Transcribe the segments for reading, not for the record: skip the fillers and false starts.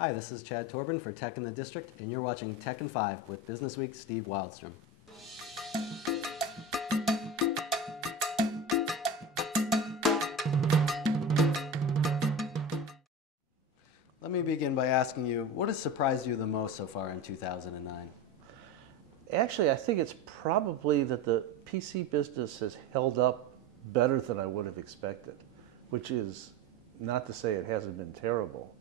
Hi, this is Chad Torben for Tech in the District, and you're watching Tech in 5 with BusinessWeek's Steve Wildstrom. Let me begin by asking you, what has surprised you the most so far in 2009? Actually, I think it's probably that the PC business has held up better than I would have expected, which is not to say it hasn't been terrible.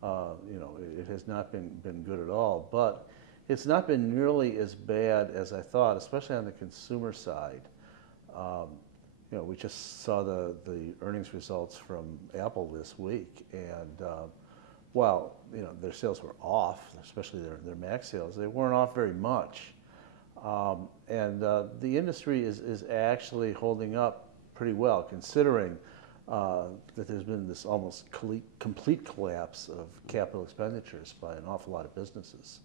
It has not been good at all, but it's not been nearly as bad as I thought, especially on the consumer side. We just saw the earnings results from Apple this week, and while their sales were off, especially their Mac sales, they weren't off very much. The industry is actually holding up pretty well, considering that there's been this almost complete collapse of capital expenditures by an awful lot of businesses.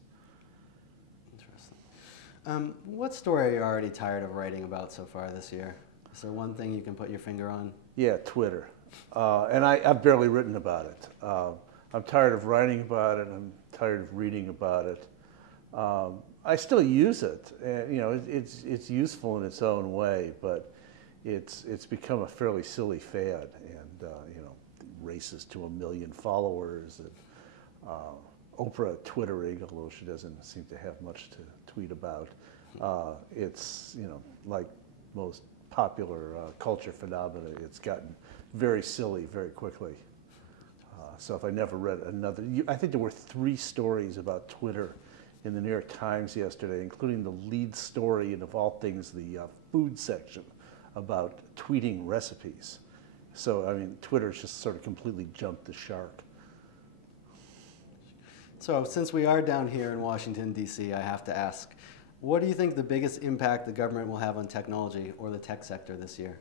Interesting. What story are you already tired of writing about so far this year? Is there one thing you can put your finger on? Yeah, Twitter. And I've barely written about it. I'm tired of writing about it. I'm tired of reading about it. I still use it. It's useful in its own way, but it's become a fairly silly fad, and races to 1 million followers, and Oprah Twittering, although she doesn't seem to have much to tweet about. It's like most popular culture phenomena, it's gotten very silly very quickly. So if I never read another, I think there were 3 stories about Twitter in the New York Times yesterday, including the lead story, and of all things, the food section about tweeting recipes. So, I mean, Twitter's just sort of completely jumped the shark. So, since we are down here in Washington, D.C., I have to ask, what do you think the biggest impact the government will have on technology or the tech sector this year?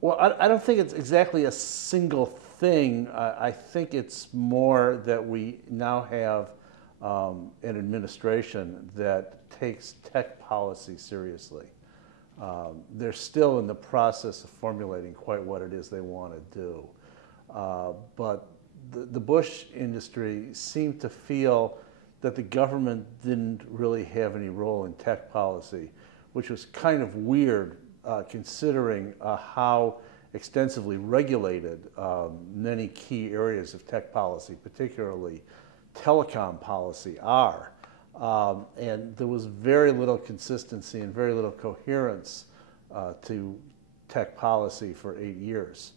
Well, I don't think it's exactly a single thing. I think it's more that we now have an administration that takes tech policy seriously. They're still in the process of formulating quite what it is they want to do. But the Bush industry seemed to feel that the government didn't really have any role in tech policy, which was kind of weird considering how extensively regulated many key areas of tech policy, particularly telecom policy, are. And there was very little consistency and very little coherence to tech policy for 8 years.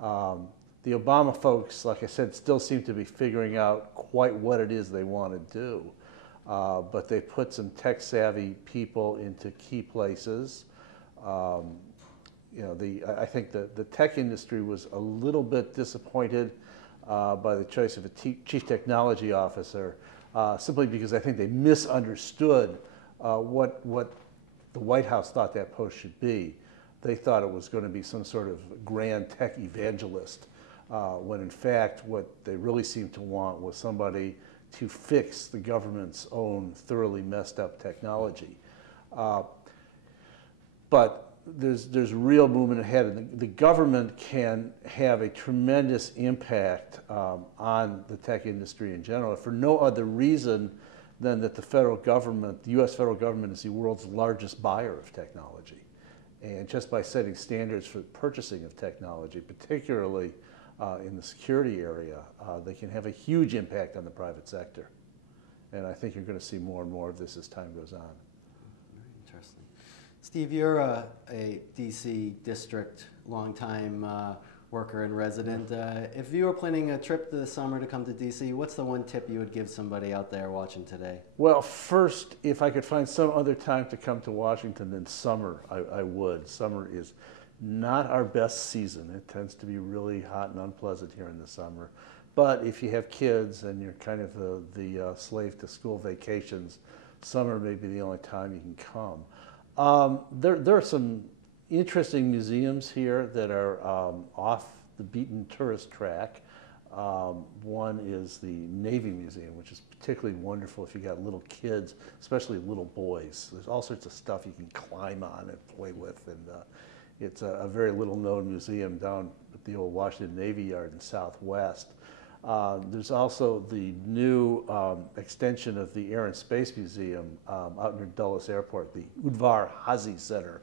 The Obama folks, like I said, still seem to be figuring out quite what it is they want to do. But they put some tech-savvy people into key places. I think the tech industry was a little bit disappointed by the choice of a chief technology officer, simply because I think they misunderstood what the White House thought that post should be. They thought it was going to be some sort of grand tech evangelist, when in fact what they really seemed to want was somebody to fix the government's own thoroughly messed up technology. But there's real movement ahead, and the government can have a tremendous impact on the tech industry in general, for no other reason than that the federal government, the U.S. federal government, is the world's largest buyer of technology. And just by setting standards for the purchasing of technology, particularly in the security area, they can have a huge impact on the private sector. And I think you're going to see more and more of this as time goes on. Very interesting. Steve, you're a D.C. district longtime worker and resident. If you were planning a trip this summer to come to D.C., what's the one tip you would give somebody out there watching today? Well, first, if I could find some other time to come to Washington than summer, I would. Summer is not our best season. It tends to be really hot and unpleasant here in the summer. But if you have kids and you're kind of the slave to school vacations, summer may be the only time you can come. There are some interesting museums here that are off the beaten tourist track. One is the Navy Museum, which is particularly wonderful if you got little kids, especially little boys. There's all sorts of stuff you can climb on and play with, and it's a very little known museum down at the old Washington Navy Yard in Southwest. There's also the new extension of the Air and Space Museum out near Dulles Airport, the Udvar Hazy Center,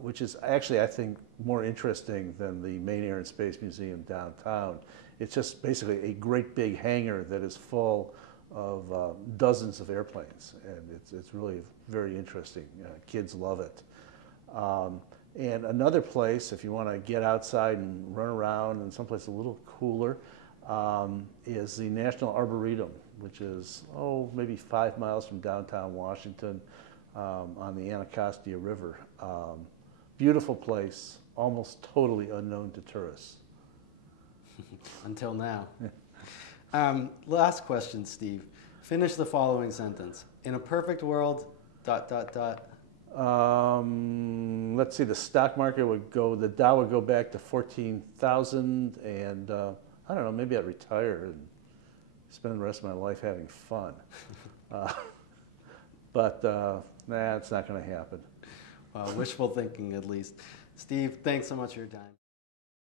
which is actually, I think, more interesting than the main Air and Space Museum downtown. It's just basically a great big hangar that is full of dozens of airplanes, and it's really very interesting. Kids love it. And another place, if you want to get outside and run around in someplace a little cooler, is the National Arboretum, which is, maybe 5 miles from downtown Washington on the Anacostia River. Beautiful place, almost totally unknown to tourists. Until now. Last question, Steve. Finish the following sentence. In a perfect world, ... Let's see, the stock market would go, the Dow would go back to 14,000, and I don't know, maybe I'd retire and spend the rest of my life having fun. But it's not going to happen. Wishful thinking, at least. Steve, thanks so much for your time.